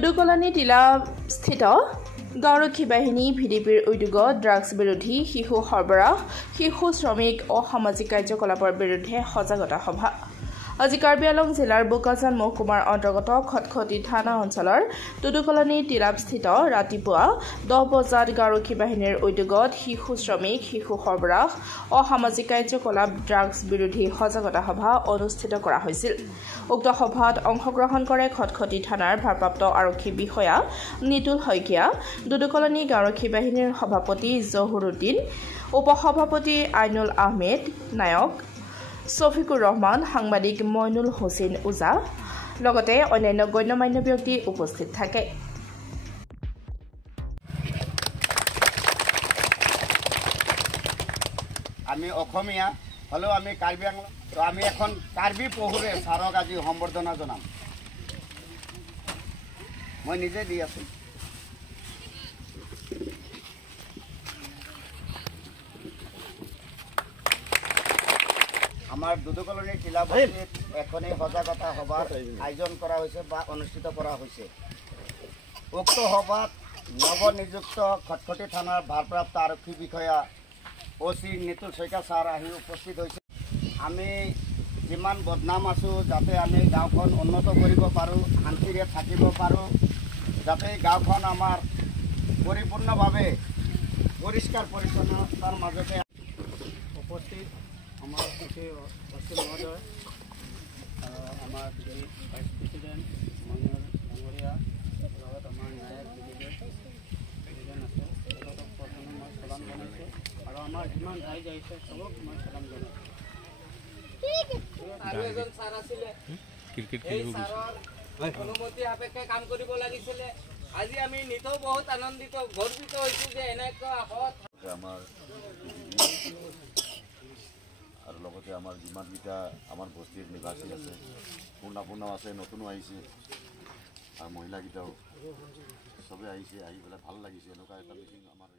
দুদকলনি টিলা স্থিত গাঁওৰক্ষী বাহিনী ভিডিপিৰ উদ্যোগত ড্ৰাগছ বিৰোধী শিশু সৰবৰাহ শিশু শ্ৰমিক অসামাজিক কাৰ্যকলাপৰ বিৰুদ্ধে সজাগতা সভা আজি কাৰ্বি আংলং জিলাৰ বোকাজান মহকুমাৰ অন্তৰ্গত খটখটি থানা অঞ্চলৰ দুদকলনি টিলাস্থিত ৰাতিপুৱা 10 বজাত গাঁওৰক্ষী বাহিনীৰ উদ্যোগত শিশু শ্ৰমিক শিশু সৰবৰাহ অসামাজিক কাৰ্যকলাপ ড্ৰাগছ বিৰোধী সজাগতা সভা অনুষ্ঠিত কৰা হৈছিল। উক্ত সভাত অংশগ্ৰহণ কৰে খটখটি থানাৰ ভাৰপ্ৰাপ্ত আৰক্ষী বিষয়া নিতুল শইকীয়া, দুদকলনি গাঁওৰক্ষী বাহিনীৰ সভাপতি জহুৰুদ্দিন, উপসভাপতি আইনুল আহমেদ নায়ক, শফিকুৰ ৰহমান, সাংবাদিক মইনুল হুছেইন ওজা লগতে অন্যান্য গণ্যমান্য ব্যক্তি উপস্থিত থাকে। আমি অসমীয়া হলেও আমি কাৰ্বি আংলং, তো আমি এখন কাৰ্বি পহুৰে ছাৰক আজি সম্বৰ্ধনা জনাম। মই নিজে দি আছো। আমাৰ দুদকলনি টিলাবস্তিত এখনি সজাগতা সভাৰ আয়োজন কৰা হৈছে বা অনুষ্ঠিত কৰা হৈছে। উক্ত সভাত নৱনিযুক্ত খটখটি থানাৰ ভাৰপ্ৰাপ্ত আৰক্ষী বিষয়া OC নিতুল শইকীয়া ছাৰ আহি উপস্থিত হৈছে। আমি যিমান বদনাম আছোঁ যাতে আমি গাঁওখন উন্নত কৰিব পাৰোঁ, শান্তিৰে থাকিব পাৰোঁ, যাতে গাঁওখন আমাৰ পৰিপূৰ্ণভাৱে পৰিষ্কাৰ পৰিচ্ছন্নতাৰ মাজতে উপস্থিত আমাৰ অচিল মহোদয়, আমাৰ ভাইচ প্ৰেচিডেণ্ট মইনুল ডাঙৰীয়া, লগত আমাৰ নায়ক প্ৰেচিডেণ্ট আছে, তেওঁলোকক প্ৰথমে মই চালাম জনাইছোঁ আৰু আমাৰ যিমান ৰাইজ আহিছে চবক মই চালাম জনাইছোঁ। আৰু এজন ছাৰ আছিলে, এই ছাৰৰ অনুমতি সাপেক্ষে কাম কৰিব লাগিছিলে। আজি আমি নিতৌ বহুত আনন্দিত গৰ্বিত হৈছোঁ যে এনেকুৱা আমাৰ আৰু লগতে আমাৰ যিমানকেইটা আমাৰ বস্তিৰ নিবাসী আছে, পূৰ্ণ আছে, নতুনো আহিছে আৰু মহিলাকেইটাও চবেই আহিছে, আহি পেলাই ভাল লাগিছে। এনেকুৱা এটা মিটিং আমাৰ